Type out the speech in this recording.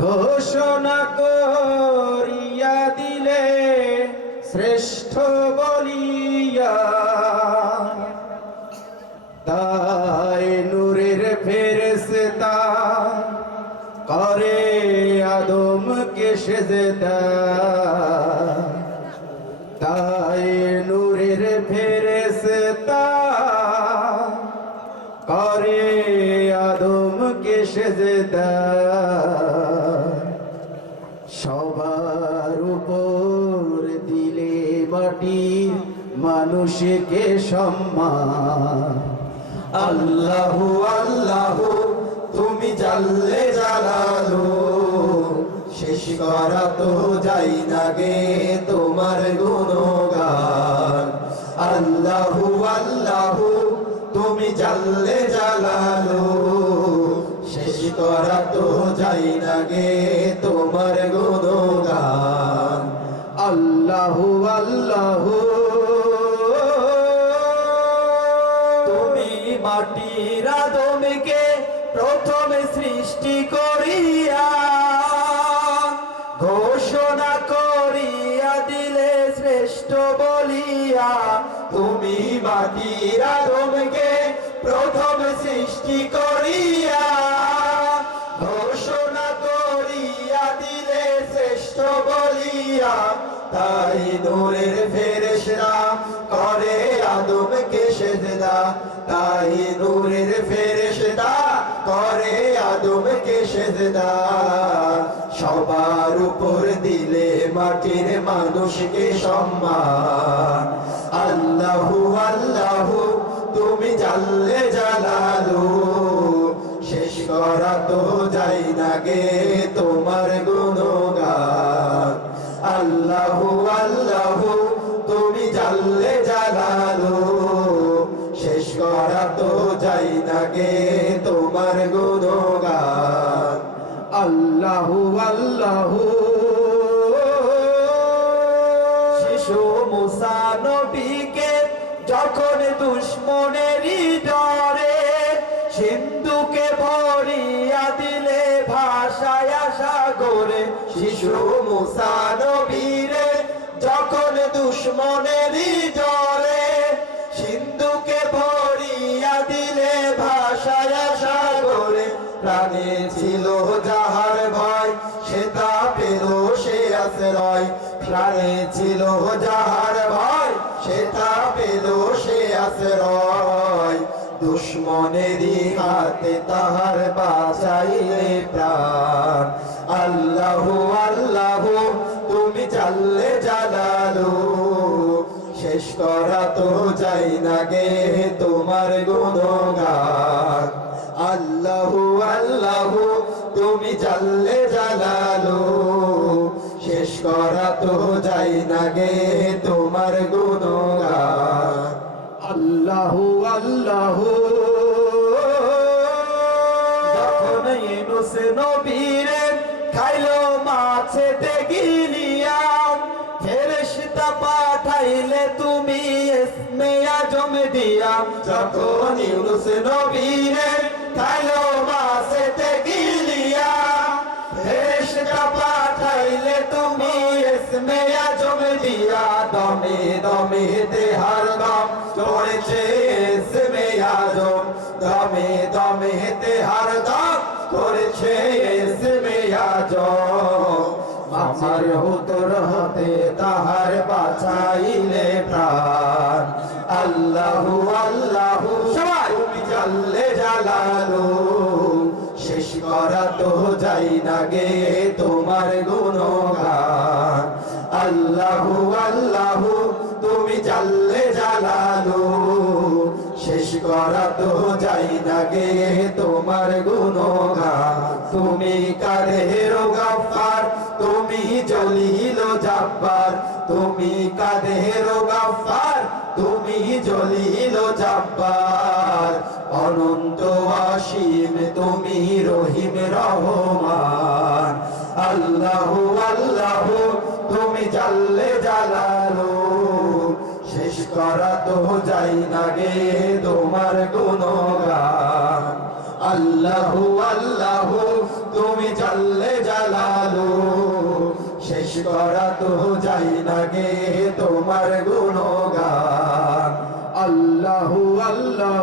ঘোষণা করিয়া দিলে শ্রেষ্ঠ বলিয়া, তাই নূরের ফেরেশতা করে আদমকে সেজদা, তাই নূরের ফেরেশতা করে আদমকে সেজদা। সবার উপর দিলে মাটির মানুষকে সম্মান। আল্লাহু আল্লাহু তুমি জাল্লে জালালু, শেষ করা তো যাই না গে তোমার গুণগান। আল্লাহু আল্লাহু তুমি জাল্লে জালালু, শেষ করা তো যাই না গে তোমার গুণগান। আল্লাহু আল্লাহু তুমি মাটির আদমকে প্রথমে সৃষ্টি করিয়া, ঘোষণা করিয়া দিলে শ্রেষ্ঠ বলিয়া। তুমি মাটির আদমকে প্রথমে সৃষ্টি করিয়া, ঘোষণা করিয়া দিলে শ্রেষ্ঠ বলিয়া। তাই নূরের ফেরেশতা করে আদমকে সেজদা, তাই নূরের ফেরেশতা করে আদমকে সেজদা। সবার উপর দিলে মাটির মানুষকে সম্মান। আল্লাহু আল্লাহু তুমি জাল্লে জালালু, শেষ করা তো যাই না গে তোমার গুণগান। আল্লাহু আল্লাহু তুমি জাল্লে জালালু, শেষ করা তো যাই না গে তোমার গুণগান। আল্লাহু আল্লাহু শিশু মুসা নবীকে যখন দুশ্মনেরই ডরে সিন্ধুকে ভরিয়া দিলে ভাষায় সাগরে। শিশু মুসা নবীরে যখন দুশ্মনেরই ডরে সিন্ধুকে ভরিয়া দিলে ভাষায় সাগরে। প্রাণে ছিল যাহার ভয় সে তা পেল সে আশ্রয়, প্রাণে ছিল যাহার ভয় সে তা পেল সে আশ্রয়। দুশ্মনেরই হাতে তাহার বাঁচাইলে প্রাণ। আল্লাহু আল্লাহু তুমি জাল্লে জালালু, শেষ করা তো যাই না গে তোমার গুণগান। আল্লাহু আল্লাহু তুমি জাল্লে জালালু, শেষ করা তো যাই না গে তোমার গুণগান। আল্লাহু আল্লাহু যখন ইউনূস নবীরে খাইলো মাছেতে গিলিয়া, ফেরেশতা পাঠাইলে তুমি ইসমে আজম দিয়া। যখন ইউনূস নবীরে খাইলো মাছেতে গিলিয়া, ফেরেশতা পাঠাইলে তুমি ইসমে আজম দিয়া। দমে দমে দেহার দম চড়েছে ইসমে আজম, দমে দমে দেহার দম করেছে ইসমে আজম। আমার হুতর হতে তাহার বাঁচাইলে প্রাণ। আল্লাহু আল্লাহু সবাই তুমি জাল্লে জালালু, শেষ করা তো যাই না গে তোমার গুণগান। আল্লাহু আল্লাহু তুমি জাল্লে জালালু, শেষ করা তো যাই না গে তোমার গুণগান। তুমি কাদের গফফার তুমি জলিল জাব্বার, তুমি কাদের গফফার তুমি জলিল জাব্বার। অনন্ত অসীম তুমি রহিম রহমান। আল্লাহু আল্লাহু তুমি জাল্লে জালালু, শেষ করা তো যাই না গে তোমার গুণগান। আল্লাহু আল্লাহু তুমি জাল্লে জালালু শেষ করা তো যাই না গে তোমার গুণগান আল্লাহু আল্লাহু